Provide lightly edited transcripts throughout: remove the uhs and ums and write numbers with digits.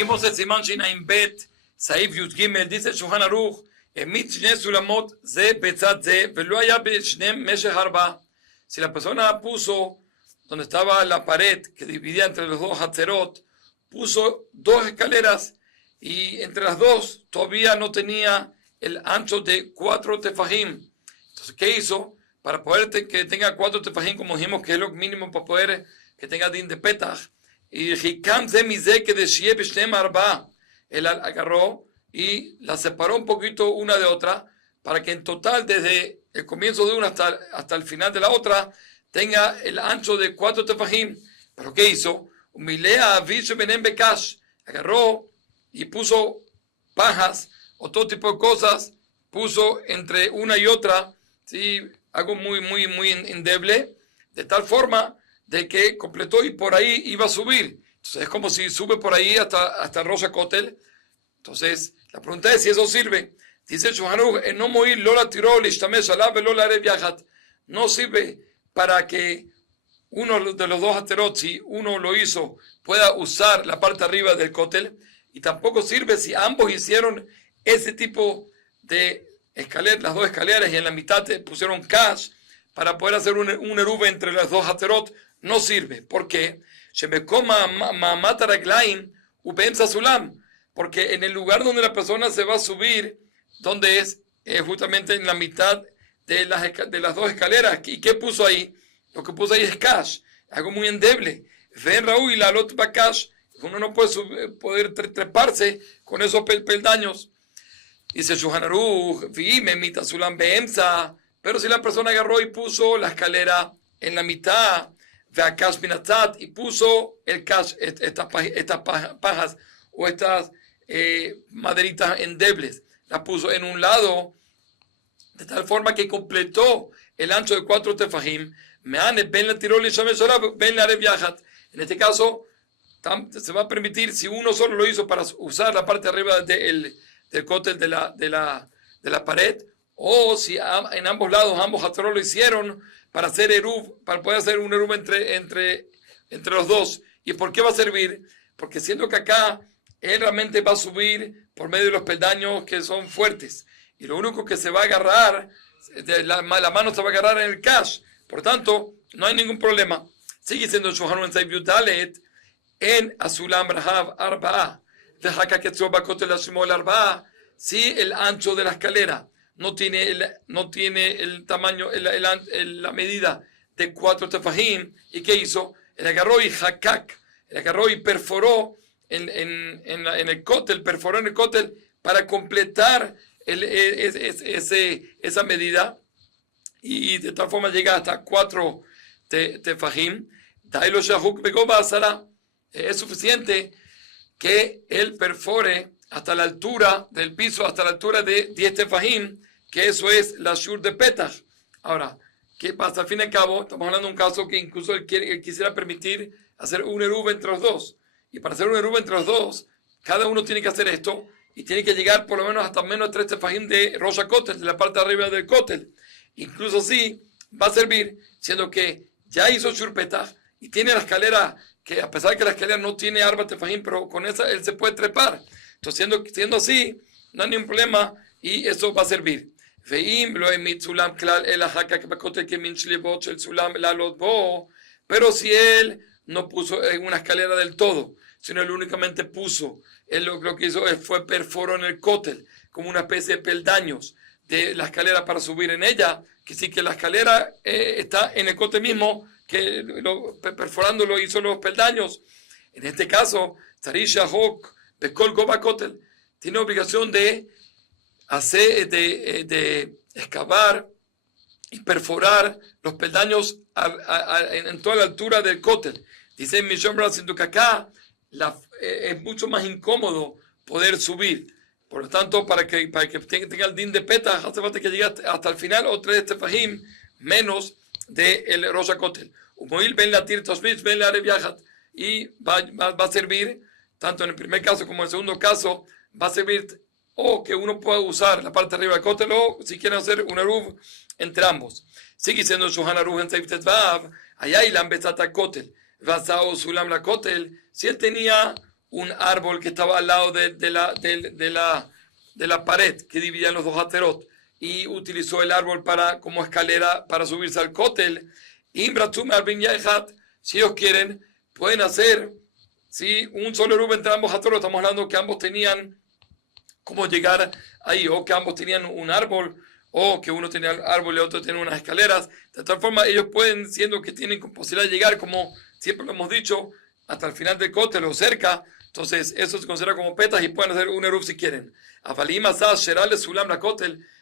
Seguimos el Siman Shinaim Bet, Saif Yud Gimel, dice Shulchan Aruch, Emit Shne Sulamot Ze Betzat Ze, Velo haya Beshnem Meshech Arba. Si la persona puso, donde estaba la pared que dividía entre los dos Hatzerot, puso dos escaleras y entre las dos todavía no tenía el ancho de 4 tefajim. Entonces, ¿qué hizo? Para poder que tenga 4 tefajim, como dijimos que es lo mínimo para poder que tenga din de petach. Y Hikam Zemize que de Shie Bishnem Arba, él agarró y la separó un poquito una de otra, para que en total, desde el comienzo de una hasta el final de la otra, tenga el ancho de 4 tefajim. ¿Pero qué hizo? Umilea Avish Benem Bekash, agarró y puso pajas o todo tipo de cosas, puso entre una y otra, ¿sí? Algo muy endeble, de tal forma de que completó y por ahí iba a subir. Entonces es como si sube por ahí hasta Rosh Kotel. Entonces la pregunta es si eso sirve. Dice Shulchan Aruch, no moir lola tiró lishtamesh alab velola arev yachat. No sirve para que uno de los dos aterot, si uno lo hizo, pueda usar la parte arriba del Kotel, y tampoco sirve si ambos hicieron ese tipo de escaleras, las dos escaleras, y en la mitad pusieron cash para poder hacer un eruve entre las dos aterot. No sirve. ¿Por qué? Porque en el lugar donde la persona se va a subir, donde es justamente en la mitad de las dos escaleras. ¿Y qué puso ahí? Lo que puso ahí es cash, algo muy endeble. Ven Raúl y la lot cash. Uno no puede poder treparse con esos peldaños. Dice Shulchan Aruch, pero si la persona agarró y puso la escalera en la mitad, y puso el cash, estas pajas o estas maderitas endebles, las puso en un lado, de tal forma que completó el ancho de 4 tefajim. En este caso, se va a permitir, si uno solo lo hizo para usar la parte de arriba del cótel de la pared, o si en ambos lados, ambos hatzorot lo hicieron para hacer eruv, para poder hacer un eruv entre los dos. ¿Y por qué va a servir? Porque siendo que acá él realmente va a subir por medio de los peldaños que son fuertes, y lo único que se va a agarrar, la mano se va a agarrar en el cash, por tanto, no hay ningún problema. Sigue siendo Shulchan Aruch en Saif Yud Dalet, en Asulam Rahav Arba'a, si el ancho de la escalera no tiene el tamaño, la medida de 4 tefajim, ¿y qué hizo? Él agarró y perforó en el cótel, perforó en el cótel para completar esa medida, y de tal forma llega hasta 4 tefajim. Es suficiente que él perfore hasta la altura del piso, hasta la altura de 10 tefajim, que eso es la shur de petach. Ahora, ¿qué pasa? Al fin y al cabo, estamos hablando de un caso que incluso él quisiera permitir hacer un eruv entre los dos. Y para hacer un eruv entre los dos, cada uno tiene que hacer esto, y tiene que llegar por lo menos hasta menos de 3 tefajim de Rosh Kotel, de la parte de arriba del Kotel. Incluso así va a servir, siendo que ya hizo shur petach, y tiene la escalera, que a pesar de que la escalera no tiene arba tefajim, pero con esa él se puede trepar. Entonces, siendo así, no hay ningún problema, y eso va a servir. Pero si él no puso una escalera del todo, sino él únicamente puso, él lo que hizo fue perforó en el cótel, como una especie de peldaños de la escalera para subir en ella, que sí que la escalera está en el cótel mismo, que perforándolo hizo los peldaños. En este caso, Tarisha Hok Bekol Goba Kotel tiene obligación de excavar y perforar los peldaños en toda la altura del cótel. Dice Mishon Brasil que acá es mucho más incómodo poder subir. Por lo tanto, para que tenga el din de petach, hace falta que llegue hasta el final o 3 tefajim menos del Rosh Kotel. Y va a servir, tanto en el primer caso como en el segundo caso, va a servir o que uno pueda usar la parte de arriba del cótel, o si quieren hacer un eruv entre ambos. Sigue siendo Shulchan Aruch en Seif Tetvav, allá y la empezata kotel, vasao sulam la kotel, si él tenía un árbol que estaba al lado de la pared que dividían los dos haterot y utilizó el árbol como escalera para subirse al cótel. Si ellos quieren, pueden hacer un solo eruv entre ambos haterot. Estamos hablando que ambos tenían cómo llegar ahí, o que ambos tenían un árbol, o que uno tenía el árbol y el otro tenía unas escaleras. De tal forma, ellos pueden, siendo que tienen posibilidad de llegar, como siempre lo hemos dicho, hasta el final del cótel o cerca. Entonces, eso se considera como petas y pueden hacer un eruv si quieren.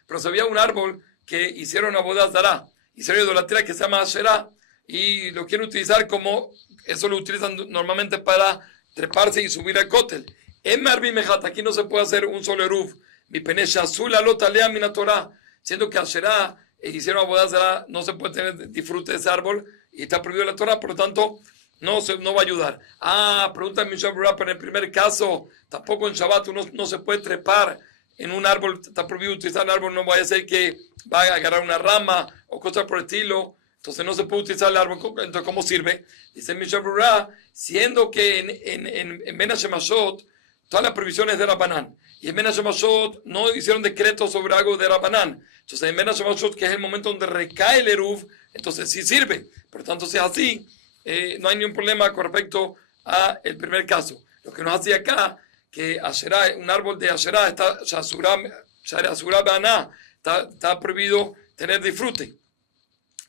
Pero si había un árbol que hicieron una boda zará, hicieron idolatría que se llama Asherá, y lo quieren utilizar como, eso lo utilizan normalmente para treparse y subir al cótel. En Marbi Mejat, aquí no se puede hacer un solo eruv. Mi penesha azul alotalea mina Torah, siendo que Asherá hicieron una boda zará, no se puede tener disfrute de ese árbol y está prohibido la Torah, por lo tanto, no va a ayudar. Pregunta Mishnah Berurah, pero en el primer caso, tampoco en Shabbat uno no se puede trepar en un árbol, está prohibido utilizar el árbol, no vaya a ser que va a agarrar una rama o cosas por el estilo, entonces no se puede utilizar el árbol. Entonces, ¿cómo sirve? Dice Mishnah Berurah, siendo que en Ben Hashemashot todas las prohibiciones de Rabbanán, y en Ben Hashemashot no hicieron decretos sobre algo de Rabbanán. Entonces en Ben Hashemashot, que es el momento donde recae el eruv, entonces sí sirve. Por lo tanto, si es así, no hay ningún problema con respecto a el primer caso. Lo que nos hace acá, que Asherá, un árbol de Asherá, está prohibido tener disfrute.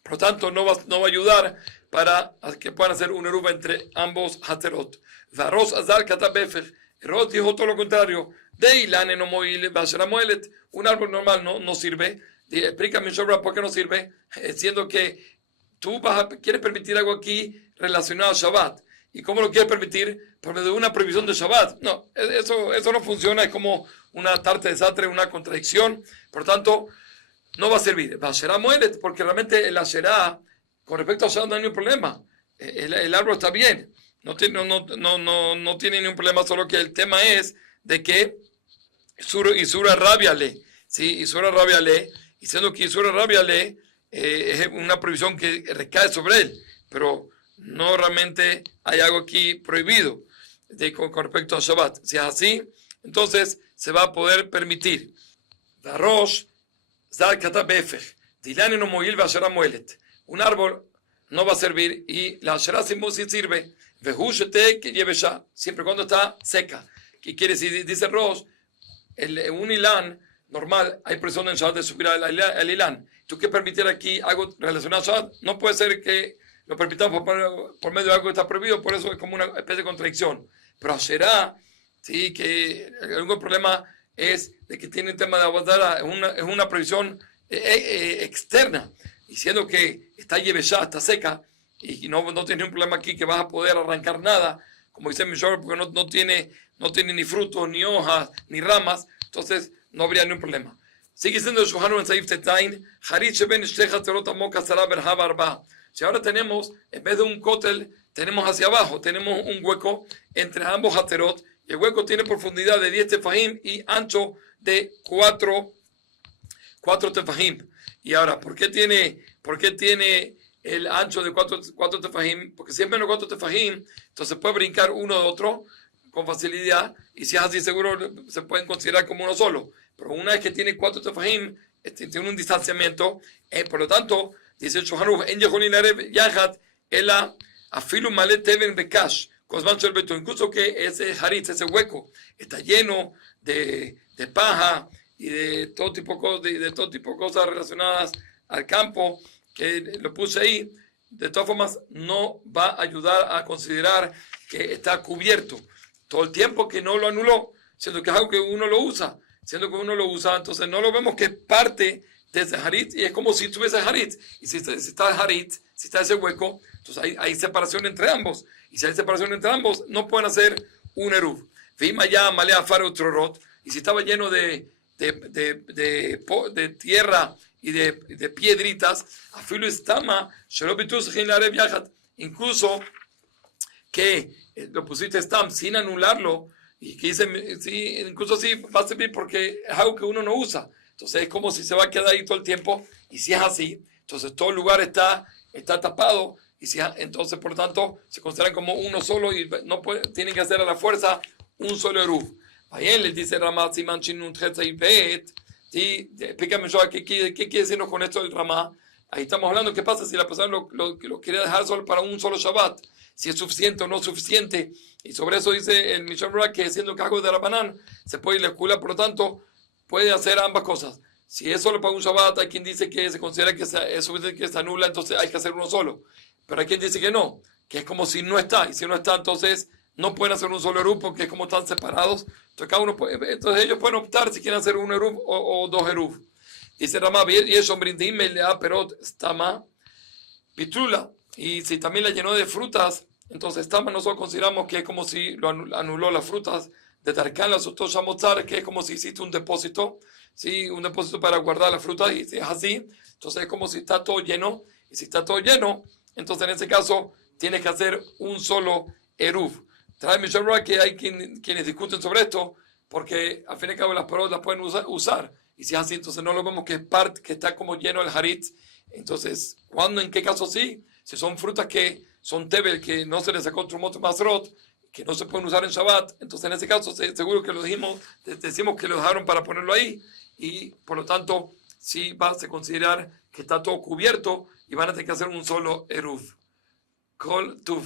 Por lo tanto, no va a ayudar para que puedan hacer un eruv entre ambos haterot. Varos azar katabefel. Rot dijo todo lo contrario. Deilan en omoil Asherá moelet. Un árbol normal no sirve. Explícame, Shobra, por qué no sirve. Siendo que tú quieres permitir algo aquí relacionado a Shabbat. ¿Y cómo lo quieres permitir? Por medio de una prohibición de Shabbat. No, eso no funciona. Es como una tarta de sastre, una contradicción. Por tanto, no va a servir. Asherá muelet, porque realmente el Asherá, con respecto a Shabbat, no hay ningún problema. El árbol está bien. No tiene ningún problema, solo que el tema es de que Isura Rabiale, ¿sí? Isura Rabiale, y siendo que Isura Rabiale es una prohibición que recae sobre él, pero no realmente hay algo aquí prohibido con respecto a Shabbat. Si es así, entonces se va a poder permitir. Un árbol no va a servir y la Asherá sí sirve. Siempre cuando está seca. ¿Qué quiere decir? Dice Rosh, un ilán normal, hay presión en Shabbat de subir al ilán. ¿Tú quieres permitir aquí algo relacionado a Shabbat? No puede ser que lo permitamos por medio de algo que está prohibido, por eso es como una especie de contradicción. Pero Asherá, sí, que el único problema es de que tiene el tema de Abodara, es una prohibición externa, diciendo que está yeveshá, está seca, y no tiene un problema aquí que vas a poder arrancar nada, como dice Mishor, porque no tiene ni frutos, ni hojas, ni ramas, entonces no habría ningún problema. Sigue siendo el Shulchan en Saif Tetain, Harit Sheben Shtecha Terot Amok Asara Berhava Arba. Si ahora tenemos, en vez de un cótel, tenemos hacia abajo, tenemos un hueco entre ambos haterot, y el hueco tiene profundidad de 10 tefajim y ancho de 4 tefajim. Y ahora, ¿por qué tiene el ancho de 4 tefajim? Porque si es menos 4 tefajim, entonces puede brincar uno de otro con facilidad, y si es así seguro se pueden considerar como uno solo. Pero una vez que tiene 4 tefajim, tiene un distanciamiento, por lo tanto, dice el Shulchan Aruch, en Yehonin Arev Yahad, ela afilu malet teven bekash, incluso que ese haritz, ese hueco, está lleno de paja y de todo tipo de cosas relacionadas al campo, que lo puse ahí, de todas formas no va a ayudar a considerar que está cubierto todo el tiempo que no lo anuló, siendo que es algo que uno lo usa, entonces no lo vemos que es parte de ese haritz, y es como si tuviese haritz, y si está el haritz, si está ese hueco, entonces hay separación entre ambos, y si hay separación entre ambos, no pueden hacer un eruv. Vima ya malea faro trorot, y si estaba lleno de tierra y de piedritas, afilu estama, incluso que lo pusiste stam sin anularlo, y que dice, sí, incluso sí va a servir porque es algo que uno no usa. Entonces es como si se va a quedar ahí todo el tiempo, y si es así, entonces todo el lugar está tapado, y si, entonces por lo tanto se consideran como uno solo y no tienen que hacer a la fuerza un solo eruv. Ahí él les dice Ramá, Siman Shin y Bet. ¿Sí? Explícame yo qué quiere decirnos con esto del Ramá. Ahí estamos hablando qué pasa si la persona lo quiere dejar solo para un solo Shabbat, si es suficiente o no suficiente. Y sobre eso dice el Mishnah Berurah que siendo cargo de Rabanán se puede ir a la escuela, por lo tanto puede hacer ambas cosas. Si es solo para un Shabbat, hay quien dice que se considera que es suficiente, que se anula, entonces hay que hacer uno solo. Pero hay quien dice que no, que es como si no está, y si no está, entonces no pueden hacer un solo eruv porque es como están separados. Entonces, cada uno entonces ellos pueden optar si quieren hacer un eruv o dos eruv. Dice Ramá, y eso brindim le da perot stama pitrula. Y si también la llenó de frutas, entonces stama nosotros consideramos que es como si lo anuló las frutas de Tarkan, la sotó shamotzar, que es como si hiciste un depósito, ¿sí? Un depósito para guardar las frutas, y si es así, entonces es como si está todo lleno, y si está todo lleno, entonces en ese caso tienes que hacer un solo eruv. Trae Mishnah Berurah que hay quienes discuten sobre esto, porque al fin y al cabo las perot las pueden usar, y si es así, entonces no lo vemos que es parte, que está como lleno el haritz. Entonces, ¿cuándo, en qué caso sí? Si son frutas que son tebel, que no se les sacó trumot masrot, que no se pueden usar en Shabbat, entonces en ese caso seguro que lo decimos que lo dejaron para ponerlo ahí, y por lo tanto sí va a considerar que está todo cubierto y van a tener que hacer un solo eruv. Kol tuv.